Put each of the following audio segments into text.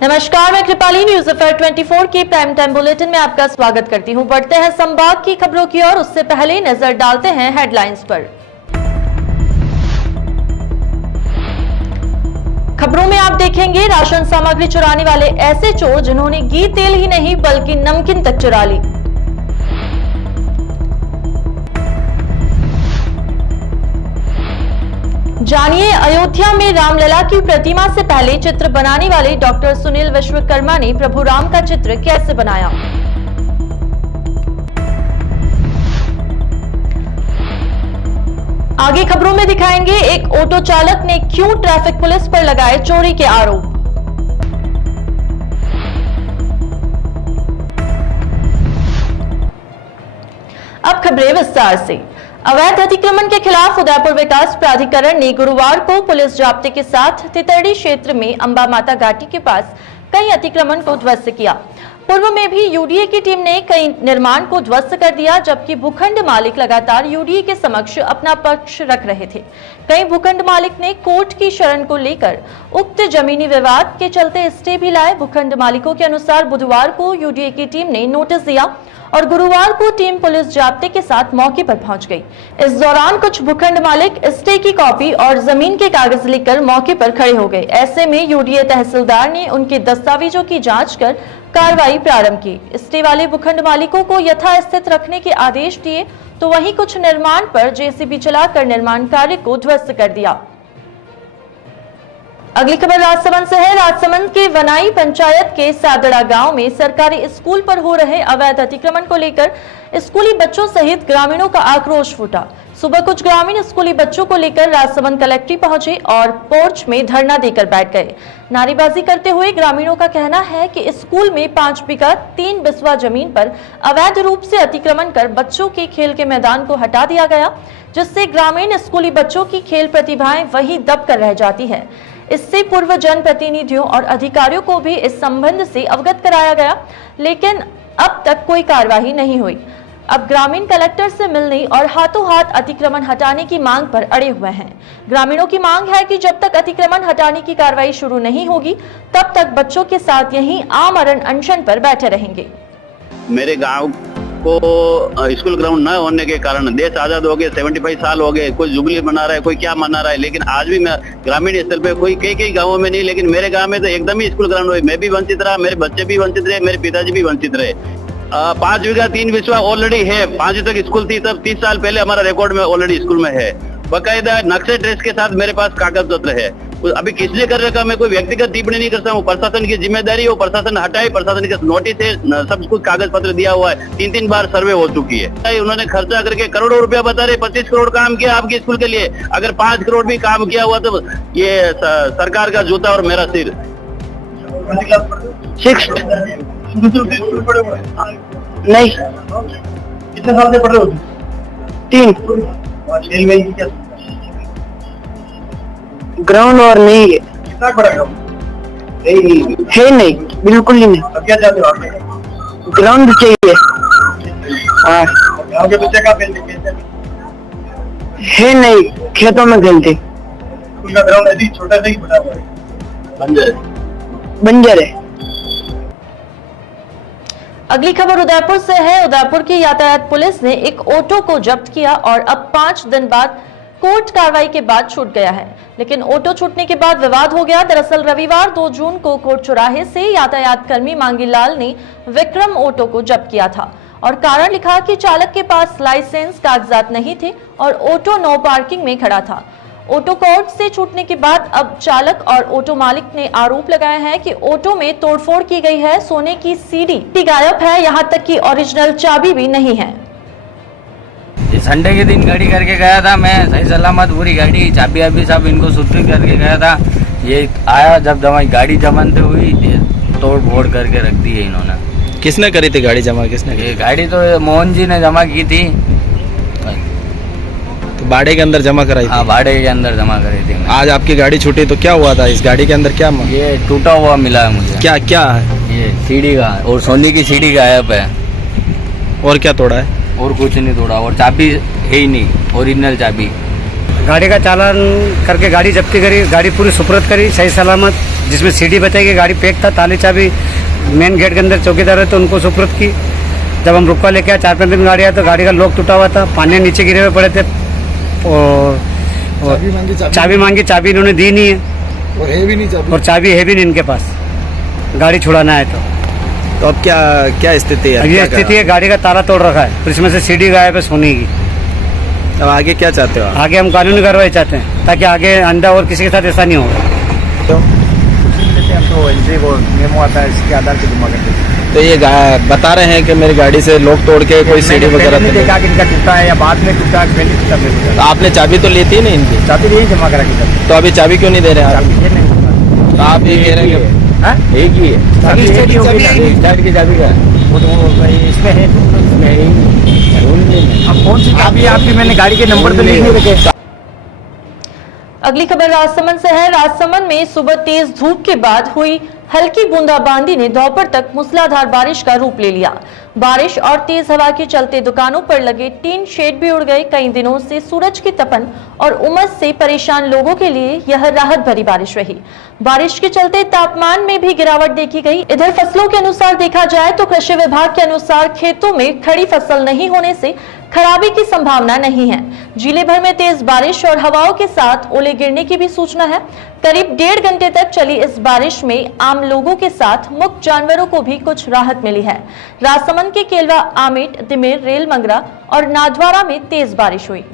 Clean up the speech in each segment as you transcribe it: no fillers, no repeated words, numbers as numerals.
नमस्कार, मैं Kripali news affair 24 के प्राइम टाइम बुलेटिन में आपका स्वागत करती हूं। बढ़ते हैं संभाग की खबरों की ओर। उससे पहले नजर डालते हैं हेडलाइंस पर। खबरों में आप देखेंगे राशन सामग्री चुराने वाले ऐसे चोर जिन्होंने घी तेल ही नहीं बल्कि नमकीन तक चुरा ली। जानिए अयोध्या में रामलला की प्रतिमा से पहले चित्र बनाने वाले डॉक्टर सुनील विश्वकर्मा ने प्रभु राम का चित्र कैसे बनाया। आगे खबरों में दिखाएंगे एक ऑटो चालक ने क्यों ट्रैफिक पुलिस पर लगाए चोरी के आरोप। अब खबरें विस्तार से। अवैध अतिक्रमण के खिलाफ उदयपुर विकास प्राधिकरण ने गुरुवार को पुलिस जाब्ते के साथ तितरडी क्षेत्र में अंबा माता घाटी के पास कई अतिक्रमण को ध्वस्त किया। पूर्व में भी यूडीए की टीम ने कई निर्माण को ध्वस्त कर दिया, जबकि भूखंड मालिक लगातार यूडीए के समक्ष अपना पक्ष रख रहे थे। कई भूखंड मालिक ने कोर्ट की शरण को लेकर उक्त जमीनी विवाद के चलते स्टे भी लाए। भूखंड मालिकों के अनुसार बुधवार को यूडीए की टीम ने नोटिस दिया और गुरुवार को टीम पुलिस जाब्ते के साथ मौके पर पहुंच गई। इस दौरान कुछ भूखंड मालिक स्टे की कॉपी और जमीन के कागज लेकर मौके पर खड़े हो गए। ऐसे में यूडीए तहसीलदार ने उनके दस्तावेजों की जांच कर कार्रवाई प्रारंभ की। स्टे वाले भूखंड मालिकों को यथास्थित रखने के आदेश दिए तो वहीं कुछ निर्माण पर जेसीबी चलाकर निर्माण कार्य को ध्वस्त कर दिया। अगली खबर राजसमंद से है। राजसमंद के वनाई पंचायत के सादड़ा गांव में सरकारी स्कूल पर हो रहे अवैध अतिक्रमण को लेकर स्कूली बच्चों सहित ग्रामीणों का आक्रोश फूटा। सुबह कुछ ग्रामीण स्कूली बच्चों को लेकर राजसमंद कलेक्ट्रेट पहुंचे और पोर्च में धरना देकर बैठ गए। नारेबाजी करते हुए ग्रामीणों का कहना है कि स्कूल में 5 बीघा 3 बिस्वा जमीन पर अवैध रूप से अतिक्रमण कर बच्चों के खेल के मैदान को हटा दिया गया, जिससे ग्रामीण स्कूली बच्चों की खेल प्रतिभाएं वहीं दब कर रह जाती है। इससे पूर्व जनप्रतिनिधियों और अधिकारियों को भी इस संबंध से अवगत कराया गया, लेकिन अब तक कोई कार्रवाई नहीं हुई। अब ग्रामीण कलेक्टर से मिलने और हाथों हाथ अतिक्रमण हटाने की मांग पर अड़े हुए हैं। ग्रामीणों की मांग है कि जब तक अतिक्रमण हटाने की कार्रवाई शुरू नहीं होगी तब तक बच्चों के साथ यहीं आमरण अनशन पर बैठे रहेंगे। मेरे गांव को स्कूल ग्राउंड न होने के कारण देश आजाद हो गए, 75 साल हो गए, कोई जुबली मना रहा है, कोई क्या मना रहा है, लेकिन आज भी मैं ग्रामीण स्तर पे कोई कई गांवों में नहीं, लेकिन मेरे गांव में तो एकदम ही स्कूल ग्राउंड हुई। मैं भी वंचित रहा, मेरे बच्चे भी वंचित रहे, मेरे पिताजी भी वंचित रहे। 5 बीघा 3 बिस्वा ऑलरेडी है। 5 तक स्कूल थी, तब 30 साल पहले हमारा रिकॉर्ड में ऑलरेडी स्कूल में है। बकायदा नक्शे ट्रेस के साथ मेरे पास कागज पत्र है। अभी किसने कर रखा मैं कोई व्यक्तिगत टिप्पणी नहीं करता हूँ। प्रशासन की जिम्मेदारी हो, प्रशासन हटाए, प्रशासन के नोटिस है, सब कुछ कागज पत्र दिया हुआ है। 3 बार सर्वे हो चुकी है। उन्होंने खर्चा करके करोड़ों रुपया बता रहे, 25 करोड़ काम किया आपके स्कूल के लिए। अगर 5 करोड़ भी काम किया हुआ तो ये सरकार का जूता और मेरा सिर। 6th नहीं, कितने साल से पढ़ रहे हो? 3 ग्राउंड और नहीं है। कितना बड़ा ग्राउंड है नहीं, बिल्कुल ही नहीं। अब क्या चाहते हो आप? ग्राउंड चाहिए। हाँ, गाँव के बच्चे का खेलते है नहीं, खेतों में खेलते। स्कूल का ग्राउंड ऐसी छोटा सा ही बना हुआ है, बंजर है। अगली खबर उदयपुर से है। उदयपुर की यातायात पुलिस ने एक ऑटो को जब्त किया और अब 5 दिन बाद कोर्ट कार्रवाई के बाद छूट गया है, लेकिन ऑटो छूटने के बाद विवाद हो गया। दरअसल रविवार 2 जून को कोर्ट चौराहे से यातायात कर्मी मांगीलाल ने विक्रम ऑटो को जब्त किया था और कारण लिखा कि चालक के पास लाइसेंस कागजात नहीं थे और ऑटो नो पार्किंग में खड़ा था। ऑटो कोर्ट से छूटने के बाद अब चालक और ऑटो मालिक ने आरोप लगाया है कि ऑटो में तोड़फोड़ की गई है, सोने की सीडी गायब है, यहाँ तक कि ओरिजिनल चाबी भी नहीं है। संडे के दिन गाड़ी करके गया था मैं, सही सलामत पूरी गाड़ी, चाबी अभी सब इनको सुरक्षित करके गया था। ये आया जब गाड़ी जमानत हुई, तोड़ फोड़ करके रख दी है इन्होंने। किसने करी थी गाड़ी जमा? किसने ये गाड़ी तो मोहन जी ने जमा की थी। तो भाड़े के अंदर जमा कराई थी? हाँ, भाड़े के अंदर जमा करी थी। आज आपकी गाड़ी छूटी तो क्या हुआ था? इस गाड़ी के अंदर क्या ये टूटा हुआ मिला है मुझे। क्या क्या है? ये सीढ़ी का और सोने की सीढ़ी गायब है। और क्या तोड़ा है? और कुछ नहीं तोड़ा और चाबी है ही नहीं, ओरिजिनल चाबी। गाड़ी का चालान करके गाड़ी जब्ती करी, गाड़ी पूरी सुपुर्द करी सही सलामत, जिसमें सीडी बचाई गई। गाड़ी पैक था, ताली चाबी मेन गेट के अंदर चौकीदार है तो उनको सुपुर्द की। जब हम रुकवा लेके आए 4-5 दिन गाड़ी आया तो गाड़ी का लॉक टूटा हुआ था, पानी नीचे गिरे हुए पड़े थे और चाबी मांगी, चाबी इन्होंने दी नहीं है और है भी नहीं चाबी, और चाबी है भी नहीं इनके पास, गाड़ी छुड़ाना है तो अब क्या स्थिति है? ये स्थिति है, गाड़ी का ताला तोड़ रखा है, तो इसमें से सीडी गायब है सोने की। अब आगे क्या चाहते हो आप? आगे हम कानूनी कार्रवाई चाहते हैं ताकि आगे आइंदा और किसी के साथ ऐसा नहीं होगा। तो ये बता रहे हैं कि मेरी गाड़ी से लोग तोड़ के कोई सीडी वगैरह देखा कि इनका टूटा है या बाद में टूटा, पहले टूटा मेरे को। तो आपने चाबी तो ली थी ना इनकी? चाबी नहीं जमा करा के, तो अभी चाबी क्यों नहीं दे रहे हैं आप? तो आप ये कह रहे हैं कि एक ही है चाबी साइड की चाबी का वो तो इसमें है, अब कौन सी चाबी है आपकी? मैंने गाड़ी के नंबर तो नहीं रखे। अगली खबर राजसमंद से है। राजसमंद में सुबह तेज धूप के बाद हुई हल्की बूंदाबांदी ने दोपहर तक मूसलाधार बारिश का रूप ले लिया। बारिश और तेज हवा के चलते दुकानों पर लगे टीन शेड भी उड़ गए। कई दिनों से सूरज की तपन और उमस से परेशान लोगों के लिए यह राहत भरी बारिश रही। बारिश के चलते तापमान में भी गिरावट देखी गई। इधर फसलों के अनुसार देखा जाए तो कृषि विभाग के अनुसार खेतों में खड़ी फसल नहीं होने से खराबी की संभावना नहीं है। जिले भर में तेज बारिश और हवाओं के साथ ओले गिरने की भी सूचना है। करीब 1.5 घंटे तक चली इस बारिश में आम लोगों के साथ मुक्त जानवरों को भी कुछ राहत मिली है। राजसमंद के केलवा, आमेट, दिमेर, रेल मंगरा और नाथद्वारा में तेज बारिश हुई।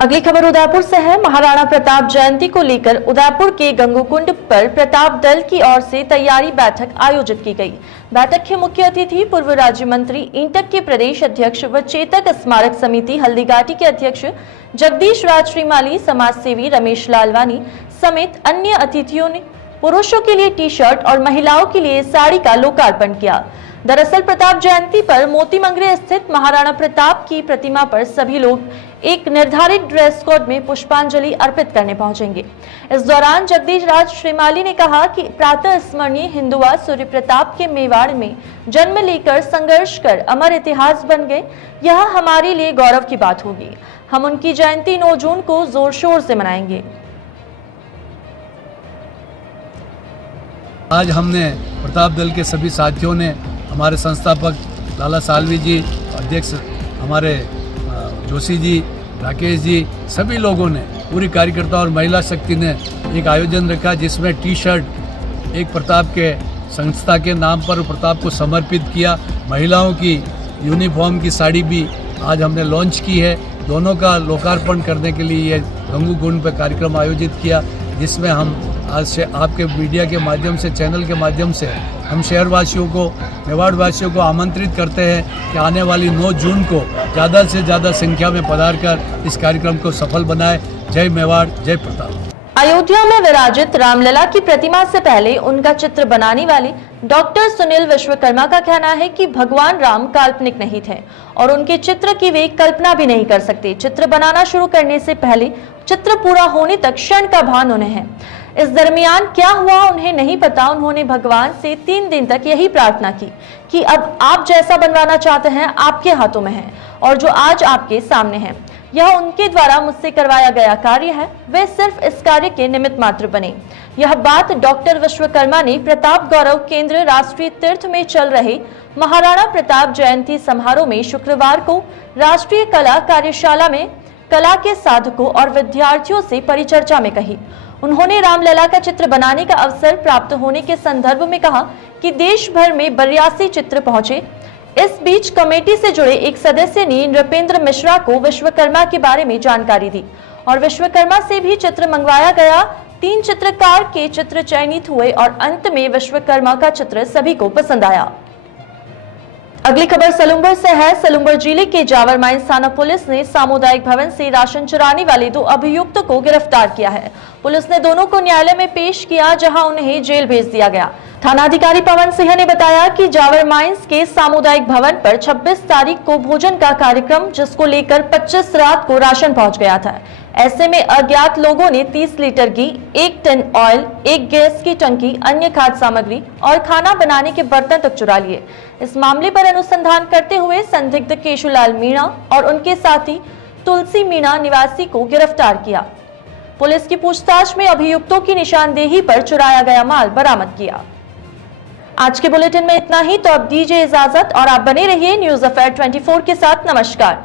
अगली खबर उदयपुर से है। महाराणा प्रताप जयंती को लेकर उदयपुर के गंगोकुंड पर प्रताप दल की ओर से तैयारी बैठक आयोजित की गई। बैठक के मुख्य अतिथि पूर्व राज्य मंत्री, इंटक के प्रदेश अध्यक्ष व चेतक स्मारक समिति हल्दीघाटी के अध्यक्ष जगदीश राज श्रीमाली, समाज सेवी रमेश लालवानी समेत अन्य अतिथियों ने पुरुषों के लिए टी शर्ट और महिलाओं के लिए साड़ी का लोकार्पण किया। दरअसल प्रताप जयंती पर मोती मंगरे स्थित महाराणा प्रताप की प्रतिमा पर सभी लोग एक निर्धारित ड्रेस कोड में पुष्पांजलि अर्पित करने पहुंचेंगे। इस दौरान जगदीश राज श्रीमाली ने कहा कि प्रातः स्मरणीय हिंदुआ सूर्य प्रताप के मेवाड़ में जन्म लेकर संघर्ष कर अमर इतिहास बन गए। यह हमारे लिए गौरव की बात होगी। हम उनकी जयंती 9 जून को जोर शोर से मनाएंगे। आज हमने प्रताप दल के सभी साथियों ने, हमारे संस्थापक लाला सालवी जी, अध्यक्ष हमारे जोशी जी, राकेश जी, सभी लोगों ने, पूरी कार्यकर्ता और महिला शक्ति ने एक आयोजन रखा जिसमें टी शर्ट एक प्रताप के संस्था के नाम पर प्रताप को समर्पित किया। महिलाओं की यूनिफॉर्म की साड़ी भी आज हमने लॉन्च की है। दोनों का लोकार्पण करने के लिए ये गंगोकुंड पर कार्यक्रम आयोजित किया, जिसमें हम आज से आपके मीडिया के माध्यम से, चैनल के माध्यम से हम शहरवासियों को, मेवाड़ वासियों को आमंत्रित करते हैं कि आने वाली 9 जून को ज़्यादा से ज़्यादा संख्या में पधार कर इस कार्यक्रम को सफल बनाएं। जय मेवाड़, जय प्रताप। अयोध्या में विराजित रामलला की प्रतिमा से पहले उनका चित्र बनाने वाले डॉक्टर सुनील विश्वकर्मा का कहना है कि भगवान राम काल्पनिक नहीं थे और उनके चित्र की वे कल्पना भी नहीं कर सकते। चित्र बनाना शुरू करने से पहले चित्र पूरा होने तक क्षण का भान उन्हें है। इस दरमियान क्या हुआ उन्हें नहीं पता। उन्होंने भगवान से 3 दिन तक यही प्रार्थना की कि अब आप जैसा बनवाना चाहते हैं आपके हाथों में है और जो आज आपके सामने है यह उनके द्वारा मुझसे करवाया गया कार्य है। वे सिर्फ इस कार्य के निमित्त मात्र बने। यह बात डॉक्टर विश्वकर्मा ने प्रताप गौरव केंद्र राष्ट्रीय तीर्थ में चल रहे महाराणा प्रताप जयंती समारोह में शुक्रवार को राष्ट्रीय कला कार्यशाला में कला के साधकों और विद्यार्थियों से परिचर्चा में कही। उन्होंने रामलला का चित्र बनाने का अवसर प्राप्त होने के संदर्भ में कहा कि देश भर में 82 चित्र पहुंचे। इस बीच कमेटी से जुड़े एक सदस्य ने नृपेंद्र मिश्रा को विश्वकर्मा के बारे में जानकारी दी और विश्वकर्मा से भी चित्र मंगवाया गया। 3 चित्रकार के चित्र चयनित हुए और अंत में विश्वकर्मा का चित्र सभी को पसंद आया। अगली खबर सलूंबर से है। सलूंबर जिले के जावर माइंस थाना पुलिस ने सामुदायिक भवन से राशन चुराने वाले 2 अभियुक्तों को गिरफ्तार किया है। पुलिस ने दोनों को न्यायालय में पेश किया, जहां उन्हें जेल भेज दिया गया। थानाधिकारी पवन सिंह ने बताया कि जावर माइंस के सामुदायिक भवन पर 26 तारीख को भोजन का कार्यक्रम, जिसको लेकर 25 रात को राशन पहुंच गया था। ऐसे में अज्ञात लोगों ने 30 लीटर घी, 1 टन ऑयल, 1 गैस की टंकी, अन्य खाद्य सामग्री और खाना बनाने के बर्तन तक चुरा लिए। इस मामले पर अनुसंधान करते हुए संदिग्ध केशुलाल मीणा और उनके साथी तुलसी मीणा निवासी को गिरफ्तार किया। पुलिस की पूछताछ में अभियुक्तों की निशानदेही पर चुराया गया माल बरामद किया। आज के बुलेटिन में इतना ही, तो अब दीजिए इजाजत और आप बने रहिए न्यूज अफेयर 24 के साथ। नमस्कार।